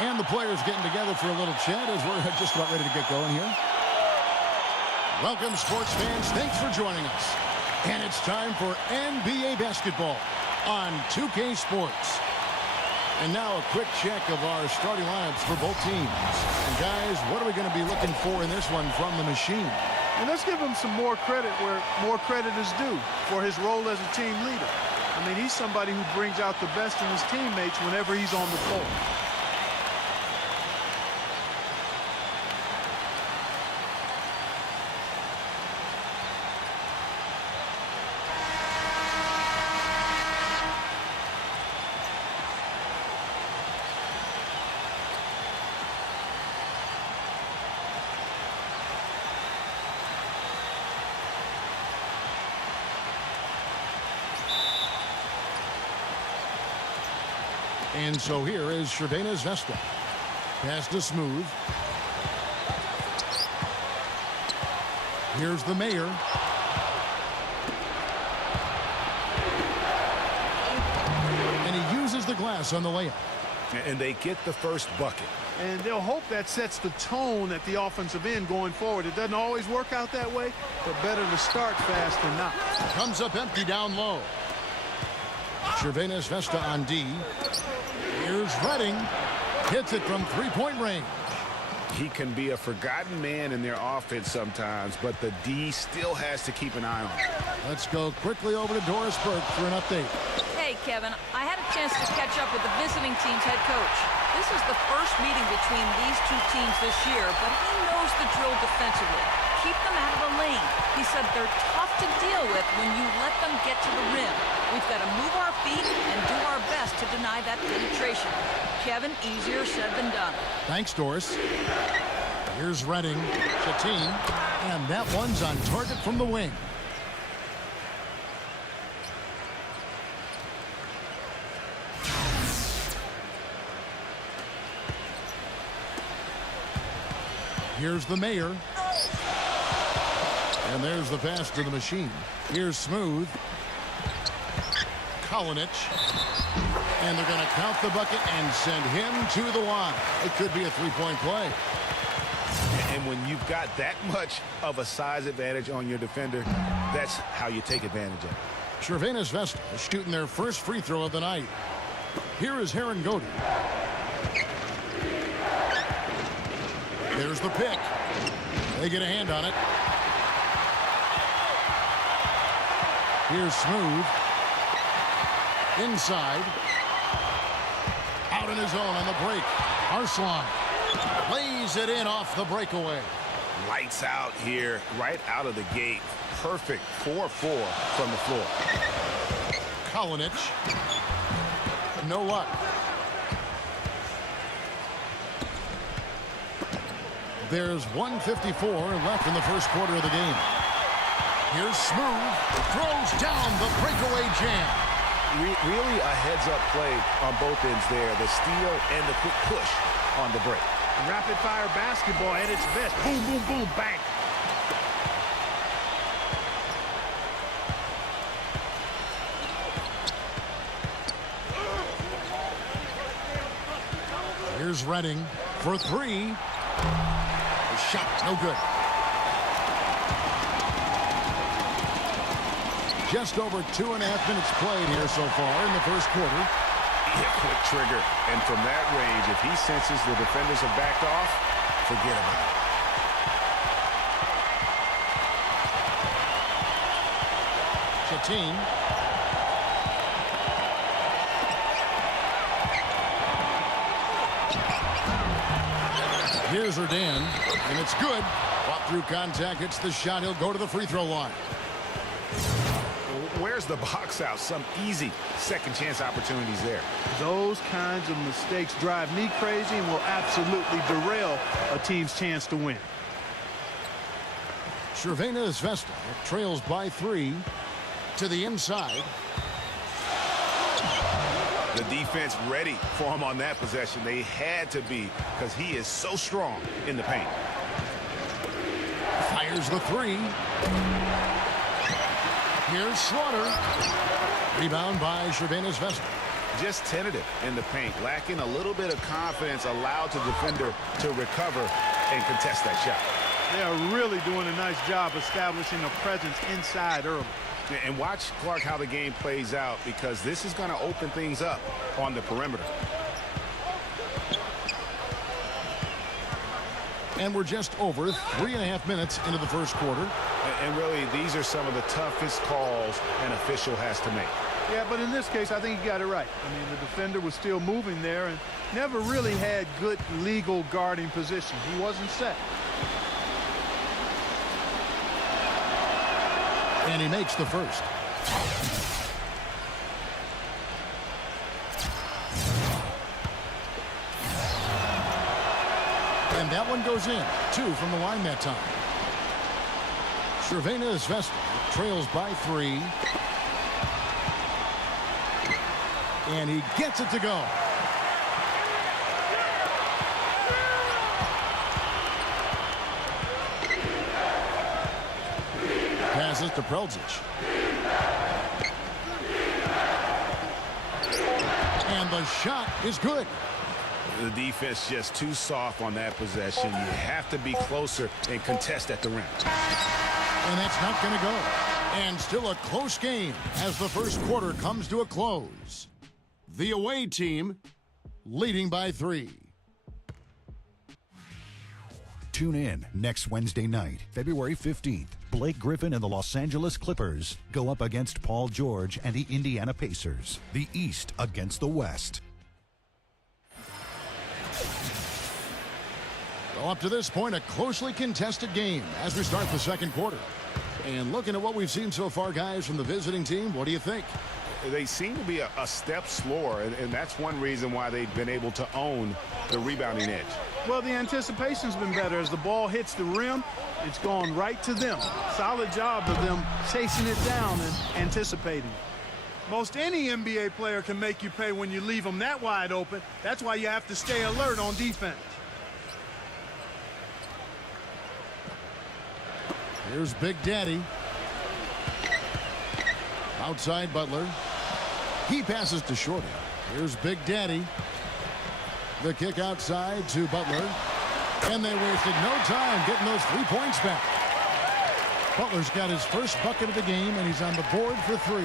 And the players getting together for a little chat as we're just about ready to get going here. Welcome, sports fans. Thanks for joining us. And it's time for NBA basketball on 2K Sports. And now a quick check of our starting lineups for both teams. And guys, what are we going to be looking for in this one from the machine? And let's give him some more credit where more credit is due for his role as a team leader. I mean, he's somebody who brings out the best in his teammates whenever he's on the floor. And so here is Crvena Zvezda. Pass to Smooth. Here's the mayor. And he uses the glass on the layup. And they get the first bucket. And they'll hope that sets the tone at the offensive end going forward. It doesn't always work out that way, but better to start fast than not. Comes up empty down low. Crvena Zvezda on D. Here's Redding. Hits it from three-point range. He can be a forgotten man in their offense sometimes, but the D still has to keep an eye on him. Let's go quickly over to Doris Burke for an update. Hey, Kevin, I had a chance to catch up with the visiting team's head coach. This is the first meeting between these two teams this year, but he knows the drill defensively. Keep them out of the lane. He said they're tough to deal with when you let them get to the rim. We've got to move our feet and do our best to deny that penetration. Kevin, easier said than done. Thanks, Doris. Here's Redding. Shateen. And that one's on target from the wing. Here's the mayor. And there's the pass to the machine. Here's Smooth. Kalinic. And they're going to count the bucket and send him to the line. It could be a three-point play. And when you've got that much of a size advantage on your defender, that's how you take advantage of it. Crvena Zvezda is shooting their first free throw of the night. Here is Heron Gody. There's the pick. They get a hand on it. Here's Smooth. Inside. Out in his own on the break. Arslan lays it in off the breakaway. Lights out here, right out of the gate. Perfect 4-4 from the floor. Kalinic. No luck. There's 1:54 left in the first quarter of the game. Here's Smooth. Throws down the breakaway jam. Really a heads-up play on both ends there. The steal and the quick push on the break. Rapid-fire basketball at its best. Boom, boom, boom, bang. Here's Redding for three. The shot, no good. Just over 2.5 minutes played here so far in the first quarter. Yeah, quick trigger. And from that range, if he senses the defenders have backed off, forget about it. Shateen. Here's Erdan, and it's good. Fought through contact, hits the shot. He'll go to the free throw line. Where's the box out? Some easy second chance opportunities there. Those kinds of mistakes drive me crazy and will absolutely derail a team's chance to win. Crvena Zvezda trails by 3 to the inside. The defense ready for him on that possession. They had to be because he is so strong in the paint. Fires the 3. Here's Slaughter. Rebound by Crvena Zvezda. just tentative in the paint, lacking a little bit of confidence, allowed the defender to recover and contest that shot. They are really doing a nice job establishing a presence inside early. And watch, Clark, how the game plays out, because this is going to open things up on the perimeter. And we're just over 3.5 minutes into the first quarter. And really, these are some of the toughest calls an official has to make. Yeah, but in this case, I think he got it right. I mean, the defender was still moving there and never really had good legal guarding position. He wasn't set. And he makes the first. And that one goes in. 2 from the line that time. Crvena Zvezda trails by 3. And he gets it to go. Passes to Prelzic. And the shot is good. The defense just too soft on that possession. You have to be closer and contest at the rim. And that's not going to go. And still a close game as the first quarter comes to a close. The away team leading by 3. Tune in next Wednesday night, February 15th. Blake Griffin and the Los Angeles Clippers go up against Paul George and the Indiana Pacers. The East against the West. Well, up to this point, a closely contested game as we start the second quarter. And looking at what we've seen so far, guys, from the visiting team, what do you think? They seem to be a step slower, and that's one reason why they've been able to own the rebounding edge. Well, the anticipation's been better. As the ball hits the rim, it's gone right to them. Solid job of them chasing it down and anticipating. Most any NBA player can make you pay when you leave them that wide open. That's why you have to stay alert on defense. Here's Big Daddy. Outside Butler. He passes to Shorty. Here's Big Daddy. The kick outside to Butler. And they wasted no time getting those 3 points back. Butler's got his first bucket of the game, and he's on the board for 3.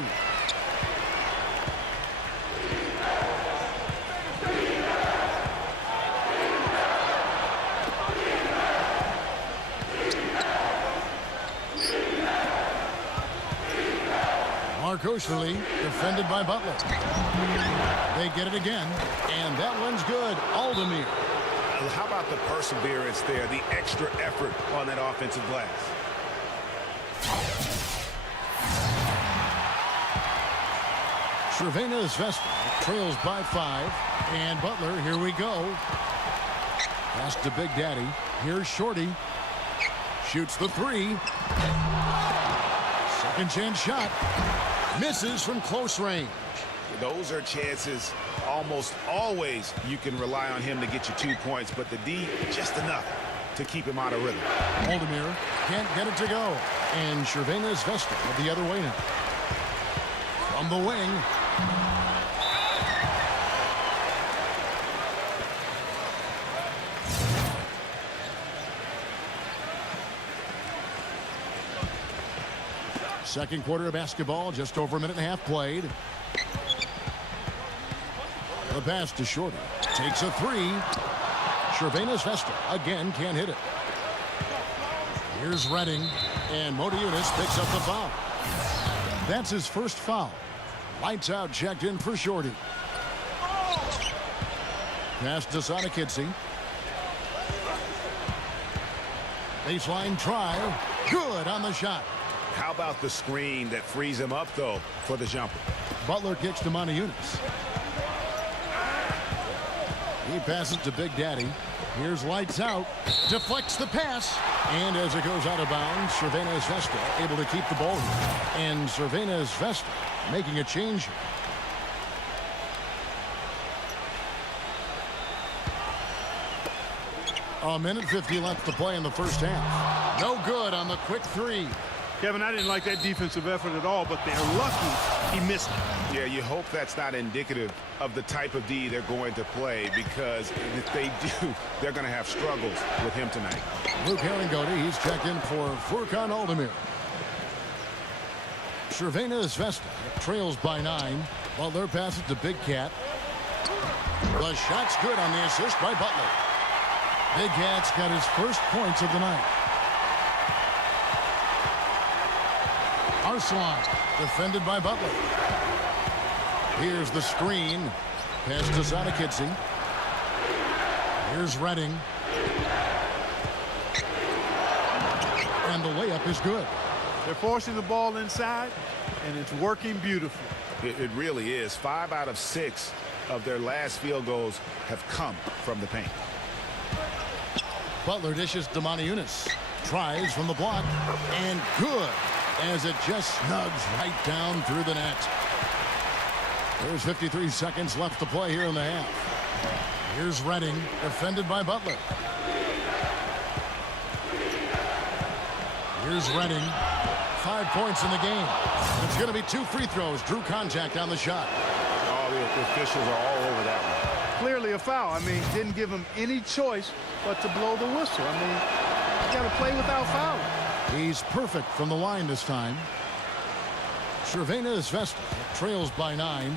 Marcosely, defended by Butler. They get it again, and that one's good. Aldemir. How about the perseverance there, the extra effort on that offensive glass? Crvena Zvezda trails by 5, and Butler, here we go. Pass to Big Daddy. Here's Shorty. Shoots the 3. Second chance shot. Misses from close range. Those are chances almost always you can rely on him to get you 2 points, but the D, just enough to keep him out of rhythm. Aldemir can't get it to go. And Crvena Zvezda the other way now. From the wing. Second quarter of basketball, just over a minute and a half played. The pass to Shorty. Takes a 3. Crvena Zvezda again can't hit it. Here's Redding, and Modiunas picks up the foul. That's his first foul. Lights out, checked in for Shorty. Pass to Sonikidze. Baseline try. Good on the shot. How about the screen that frees him up, though, for the jumper? Butler kicks to Modiunas. He passes to Big Daddy. Here's lights out. Deflects the pass. And as it goes out of bounds, Crvena Zvezda able to keep the ball here. And Crvena Zvezda making a change. A minute 50 left to play in the first half. No good on the quick 3. Kevin, I didn't like that defensive effort at all, but they're lucky he missed it. Yeah, you hope that's not indicative of the type of D they're going to play, because if they do, they're going to have struggles with him tonight. Luke Herringody, he's checked in for Furkan Aldemir. Crvena Zvezda trails by 9. Butler passes to Big Cat. The shot's good on the assist by Butler. Big Cat's got his first points of the night. Arslan, defended by Butler. Here's the screen. Pass to Zanakitsi. Here's Redding. And the layup is good. They're forcing the ball inside, and it's working beautifully. It really is. 5 out of 6 of their last field goals have come from the paint. Butler dishes to Moniunas. Tries from the block. And good, as it just snugs right down through the net. There's 53 seconds left to play here in the half. Here's Redding, defended by Butler. Here's Redding. 5 points in the game. It's going to be 2 free throws. Drew contact on the shot. Oh, the officials are all over that one. Clearly a foul. I mean, didn't give him any choice but to blow the whistle. I mean, you got to play without fouling. He's perfect from the line this time. Crvena Zvezda trails by 9.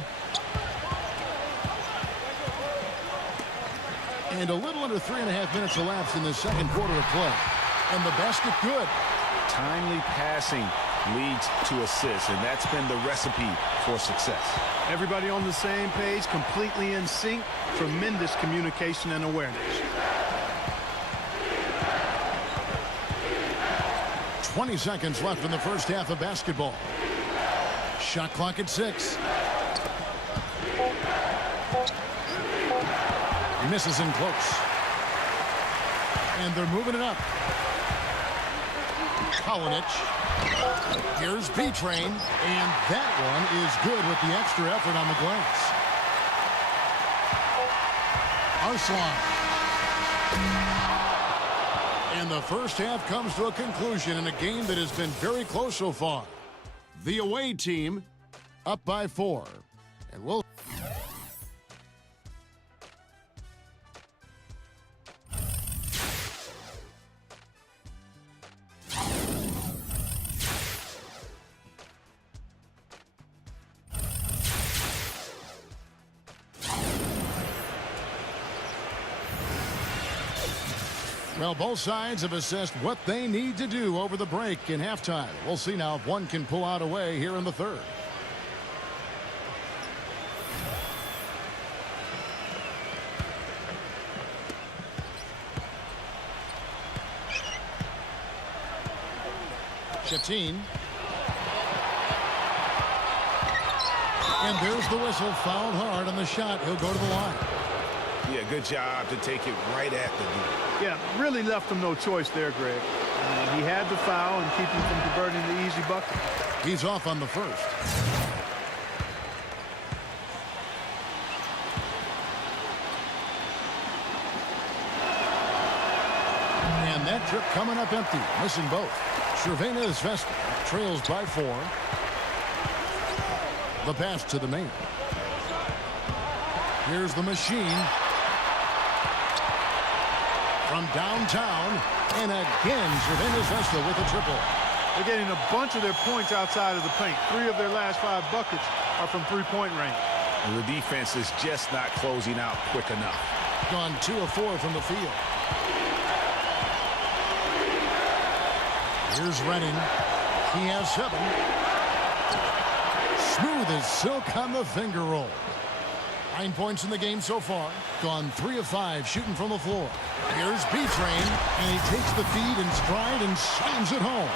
And a little under 3.5 minutes elapsed in the second quarter of play. And the basket good. Timely passing leads to assists, and that's been the recipe for success. Everybody on the same page, completely in sync. Tremendous communication and awareness. 20 seconds left in the first half of basketball. Shot clock at 6. Misses in close. And they're moving it up. Kalinic. Here's B-Train. And that one is good with the extra effort on the glass. Arslan. And the first half comes to a conclusion in a game that has been very close so far. The away team up by 4. And we'll... Well, both sides have assessed what they need to do over the break in halftime. We'll see now if one can pull out away here in the third. Shatin. And there's the whistle. Fouled hard on the shot. He'll go to the line. Yeah, good job to take it right at the dude. Yeah, really left him no choice there, Greg. He had the foul and keep him from converting the easy bucket. He's off on the first. And that trip coming up empty, missing both. Crvena Zvezda trails by 4. The pass to the main. Here's the machine. From downtown, and again, Crvena Zvezda with a triple. They're getting a bunch of their points outside of the paint. 3 of their last 5 buckets are from three-point range. And the defense is just not closing out quick enough. Gone 2 of 4 from the field. Here's Redding. He has 7. Smooth as silk on the finger roll. 9 points in the game so far. Gone 3 of 5 shooting from the floor. Here's B-Train, and he takes the feed in stride and slams it home.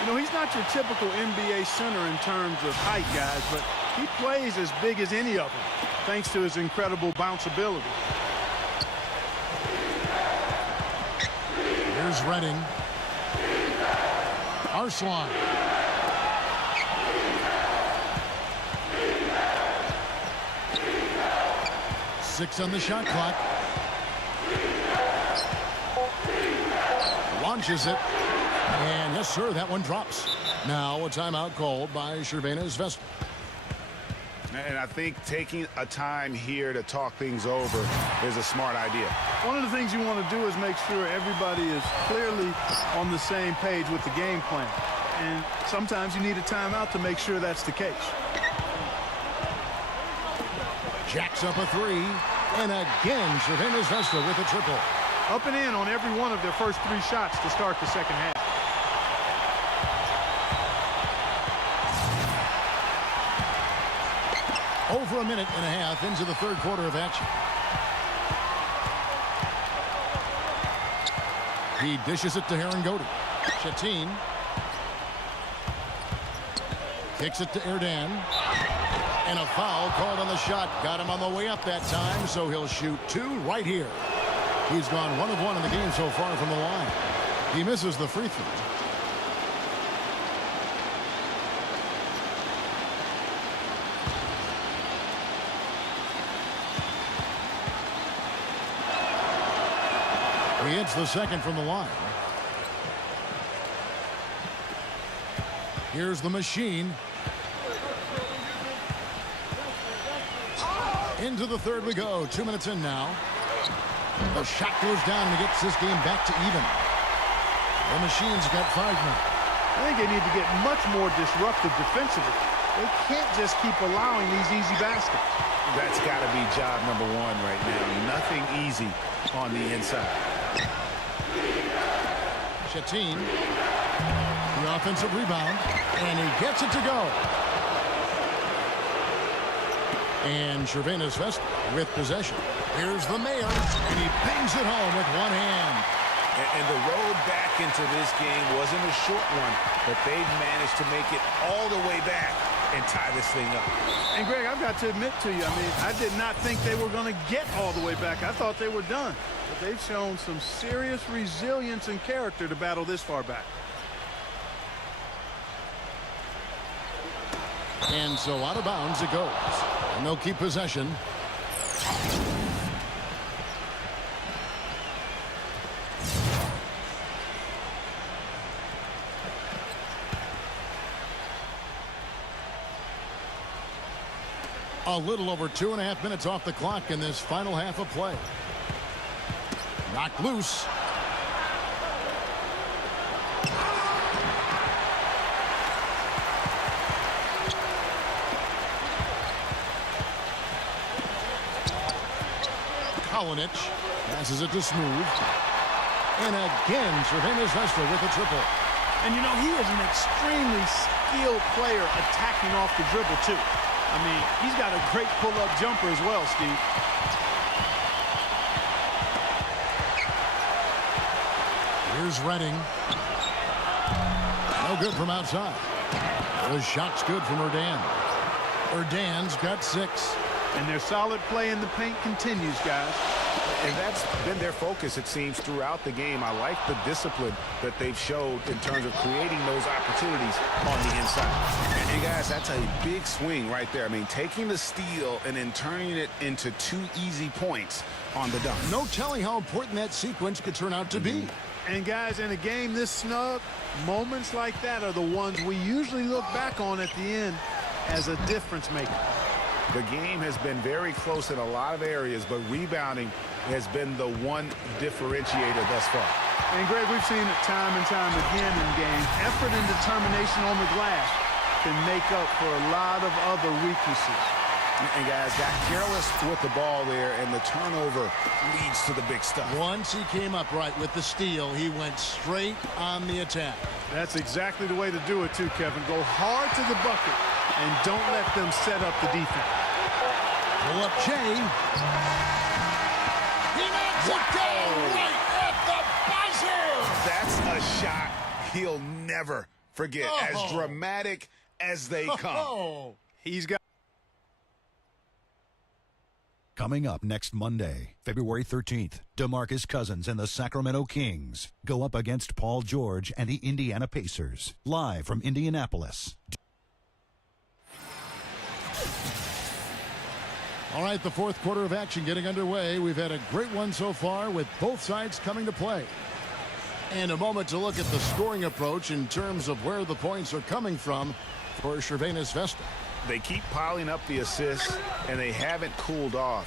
You know, he's not your typical NBA center in terms of height, guys, but he plays as big as any of them, thanks to his incredible bounce ability. Here's Redding. Arslan. Six on the shot clock. Launches it. And yes, sir, that one drops. Now a timeout called by Crvena Zvezda. And I think taking a time here to talk things over is a smart idea. One of the things you want to do is make sure everybody is clearly on the same page with the game plan. And sometimes you need a timeout to make sure that's the case. Jacks up a three. And again, Crvena Zvezda with a triple. Up and in on every one of their first 3 shots to start the second half. Over a minute and a half into the third quarter of action. He dishes it to Herringody. Shatin kicks it to Erdan. And a foul called on the shot. Got him on the way up that time, so he'll shoot 2 right here. He's gone 1 of 1 in the game so far from the line. He misses the free throw. He hits the second from the line. Here's the machine. Into the third we go. 2 minutes in now. The shot goes down and gets this game back to even. The machine's got 5 now. I think they need to get much more disruptive defensively. They can't just keep allowing these easy baskets. That's got to be job number 1 right now. Nothing easy on the inside. Shatin, the offensive rebound, and he gets it to go. And Crvena Zvezda with possession. Here's the mayor, and he bangs it home with 1 hand. And the road back into this game wasn't a short one, but they've managed to make it all the way back and tie this thing up. And, Greg, I've got to admit to you, I did not think they were going to get all the way back. I thought they were done. But they've shown some serious resilience and character to battle this far back. And so out of bounds it goes. And they'll keep possession. A little over 2.5 minutes off the clock in this final half of play. Knocked loose. Kalinic passes it to Smooth. And again, Crvena Zvezda with a triple. And, you know, he is an extremely skilled player attacking off the dribble, too. He's got a great pull-up jumper as well, Steve. Here's Redding. No good from outside. The shot's good from Erdan. Erdan's got 6. And their solid play in the paint continues, guys. And that's been their focus, it seems, throughout the game. I like the discipline that they've showed in terms of creating those opportunities on the inside. And guys, that's a big swing right there. Taking the steal and then turning it into 2 easy points on the dunk. No telling how important that sequence could turn out to be. And, guys, in a game this snug, moments like that are the ones we usually look back on at the end as a difference maker. The game has been very close in a lot of areas, but rebounding has been the one differentiator thus far. And, Greg, we've seen it time and time again in games. Effort and determination on the glass can make up for a lot of other weaknesses. And, guys, got careless with the ball there, and the turnover leads to the big stuff. Once he came up right with the steal, he went straight on the attack. That's exactly the way to do it, too, Kevin. Go hard to the bucket and don't let them set up the defense. Pull up Jay. He lets it go right at the buzzer. That's a shot he'll never forget. As dramatic as they come. He's got. Coming up next Monday, February 13th, DeMarcus Cousins and the Sacramento Kings go up against Paul George and the Indiana Pacers. Live from Indianapolis. All right, the fourth quarter of action getting underway. We've had a great one so far with both sides coming to play. And a moment to look at the scoring approach in terms of where the points are coming from for Crvena Zvezda. They keep piling up the assists, and they haven't cooled off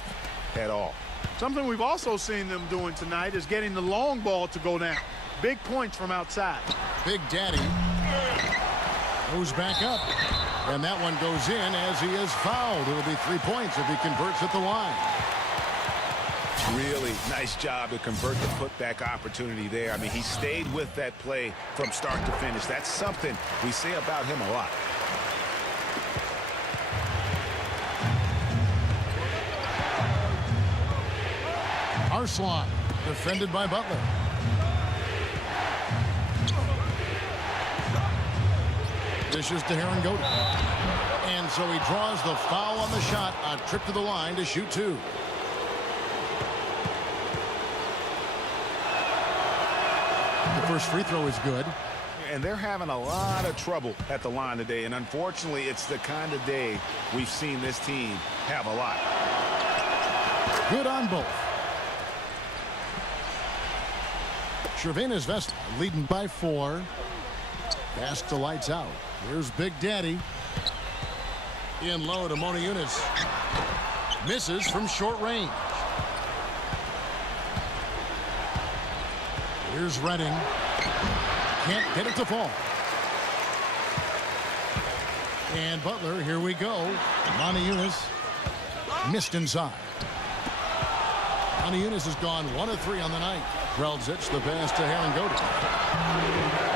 at all. Something we've also seen them doing tonight is getting the long ball to go down. Big points from outside. Big Daddy goes back up. And that one goes in as he is fouled. It'll be 3 points if he converts at the line. Really nice job to convert the putback opportunity there. I mean, he stayed with that play from start to finish. That's something we say about him a lot. Arslan, defended by Butler. Dishes to Herringota. And so he draws the foul on the shot. A trip to the line to shoot 2. The first free throw is good. And they're having a lot of trouble at the line today. And unfortunately, it's the kind of day we've seen this team have a lot. Good on both. Crvena Zvezda leading by 4. Pass to lights out. Here's Big Daddy. In low to Mona Yunus. Misses from short range. Here's Redding. Can't get it to fall. And Butler, here we go. Mona Yunus missed inside. Mona Yunus has gone 1 of 3 on the night. Krelzic, the pass to Herringota.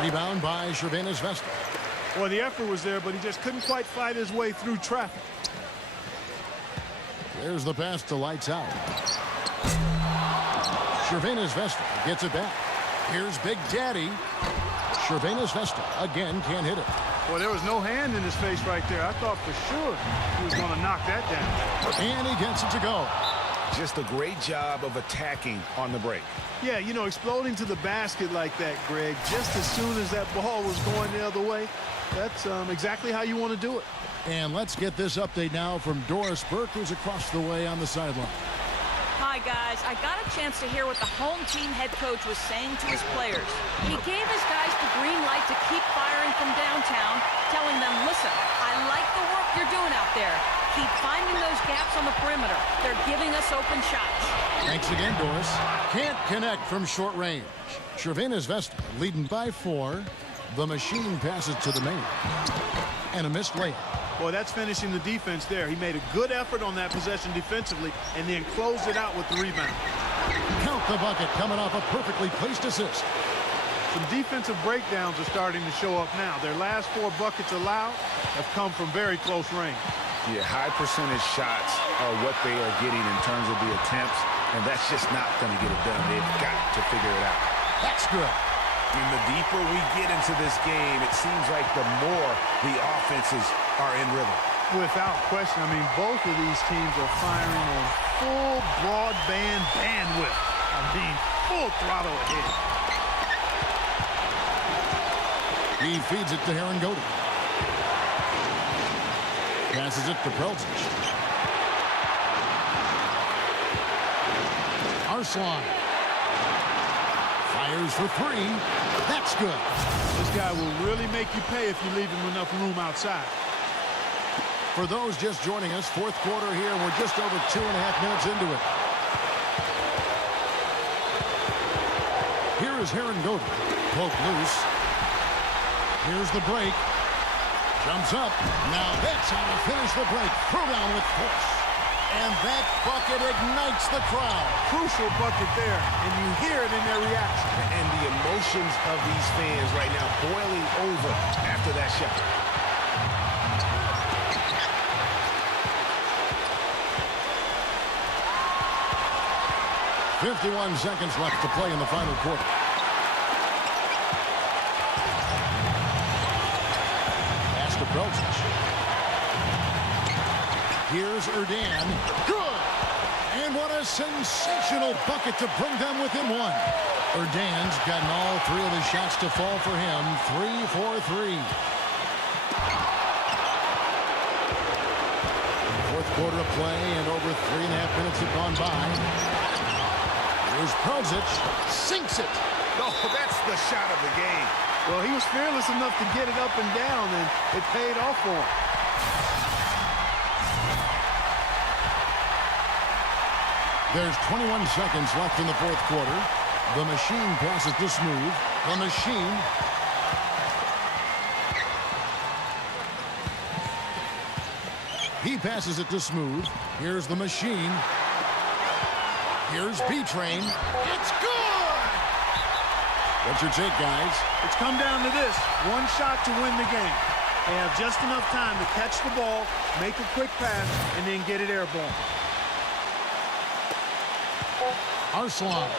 Rebound by Crvena Zvezda. Well, the effort was there, but he just couldn't quite fight his way through traffic. There's the pass to lights out. Crvena Zvezda gets it back. Here's Big Daddy. Crvena Zvezda again can't hit it. Well, there was no hand in his face right there. I thought for sure he was going to knock that down. And he gets it to go. Just a great job of attacking on the break. Yeah, you know, exploding to the basket like that, Greg, just as soon as that ball was going the other way, that's exactly how you want to do it. And let's get this update now from Doris Burke, who's across the way on the sideline. Hi, guys. I got a chance to hear what the home team head coach was saying to his players. He gave his guys the green light to keep firing from downtown, telling them, listen, I like the work you're doing out there. Keep finding those gaps on the perimeter. They're giving us open shots. Thanks again, Doris. Can't connect from short range. Crvena Zvezda leading by 4. The machine passes to the main. And a missed layup. Boy, that's finishing the defense there. He made a good effort on that possession defensively and then closed it out with the rebound. Count the bucket coming off a perfectly placed assist. Some defensive breakdowns are starting to show up now. Their last 4 buckets allowed have come from very close range. Yeah, high percentage shots are what they are getting in terms of the attempts, and that's just not going to get it done. They've got to figure it out. That's good. And the deeper we get into this game, it seems like the more the offenses are in rhythm. Without question. I mean, both of these teams are firing on full broadband bandwidth. I mean, full throttle ahead. He feeds it to Herringota. Passes it to Krelzic. Arslan fires for 3. That's good. This guy will really make you pay if you leave him enough room outside. For those just joining us, 4th quarter here. We're just over 2.5 minutes into it. Here is Herringota. Poke loose. Here's the break. Jumps up. Now that's how to finish the break. Throw down with force. And that bucket ignites the crowd. Crucial bucket there, and you hear it in their reaction. And the emotions of these fans right now boiling over after that shot. .51 seconds left to play in the final quarter. Pass to Krelzic. Here's Erdan. Good! And what a sensational bucket to bring them within 1. Erdan's gotten all 3 of his shots to fall for him. 3 for 3. 4th quarter of play, and over 3.5 minutes have gone by. Here's Krelzic. Sinks it. Oh, that's the shot of the game. Well, he was fearless enough to get it up and down, and it paid off for him. There's 21 seconds left in the fourth quarter. The machine passes to Smooth. The machine. He passes it to Smooth. Here's the machine. Here's B-Train. It's good! What's your take, guys? It's come down to this. One shot to win the game. They have just enough time to catch the ball, make a quick pass, and then get it airborne. Arslan.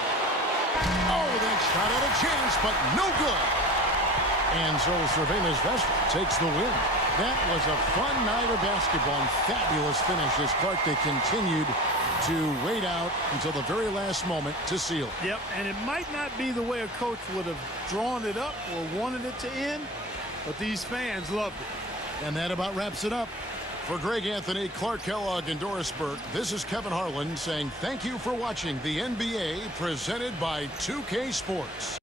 Oh, that shot had a chance, but no good. And so Crvena's Zvezda takes the win. That was a fun night of basketball and fabulous finish as Clark, they continued to wait out until the very last moment to seal it. Yep, and it might not be the way a coach would have drawn it up or wanted it to end, but these fans loved it. And that about wraps it up. For Greg Anthony, Clark Kellogg, and Doris Burke, this is Kevin Harlan saying thank you for watching the NBA presented by 2K Sports.